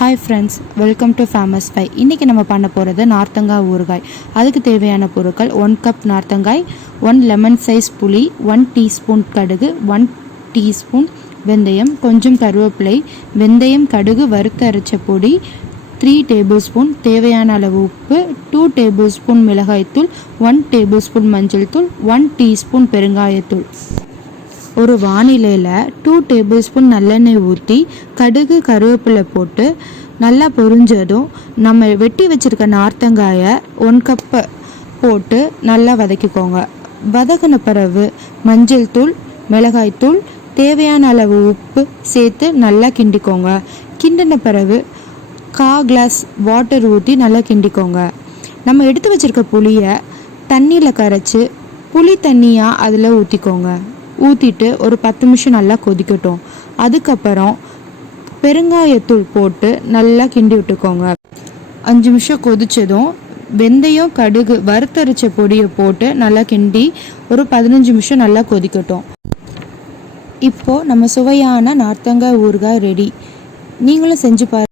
Hi friends, welcome to famous five. இன்றைக்கி நம்ம பண்ண போகிறது நார்த்தங்காய் ஊறுகாய். அதுக்கு தேவையான பொருட்கள் 1 கப் நார்த்தங்காய், 1 லெமன் சைஸ் புளி, 1 டீஸ்பூன் கடுகு, 1 டீஸ்பூன் வெந்தயம், கொஞ்சம் கருவேப்பிலை, வெந்தயம் கடுகு வறுத்தரைச்ச பொடி, 3 டேபிள் ஸ்பூன், தேவையான அளவு உப்பு, 2 டேபிள் ஸ்பூன் மிளகாய்த்தூள், 1 டேபிள் ஸ்பூன் மஞ்சள் தூள், 1 டீஸ்பூன் பெருங்காயத்தூள். ஒரு வானிலையில் 2 டேபிள் ஸ்பூன் நல்லெண்ணெய் ஊற்றி கடுகு கருவேப்பிலை போட்டு நல்லா பொரிஞ்சதும் நம்ம வெட்டி வச்சுருக்க நார்த்தங்காயை 1 கப்பு போட்டு நல்லா வதக்கிக்கோங்க. வதக்கின பிறகு மஞ்சள் தூள், மிளகாய்த்தூள், தேவையான அளவு உப்பு சேர்த்து நல்லா கிண்டிக்கோங்க. கிண்டின பிறகு 1/4 கிளாஸ் வாட்டர் ஊற்றி நல்லா கிண்டிக்கோங்க. நம்ம எடுத்து வச்சுருக்க புளியை தண்ணியில் கரைச்சி புளி தண்ணியாக அதில் ஊற்றிக்கோங்க. ஊற்றிட்டு ஒரு 10 நிமிஷம் நல்லா கொதிக்கட்டும். அதுக்கப்புறம் பெருங்காயத்தூள் போட்டு நல்லா கிண்டி விட்டுக்கோங்க. 5 நிமிஷம் கொதித்ததும் வெந்தயம் கடுகு வறுத்தரைச்ச பொடியை போட்டு நல்லா கிண்டி ஒரு 15 நிமிஷம் நல்லா கொதிக்கட்டும். இப்போது நம்ம சுவையான நார்த்தங்காய் ஊறுகாய் ரெடி. நீங்களும் செஞ்சு பாருங்கள்.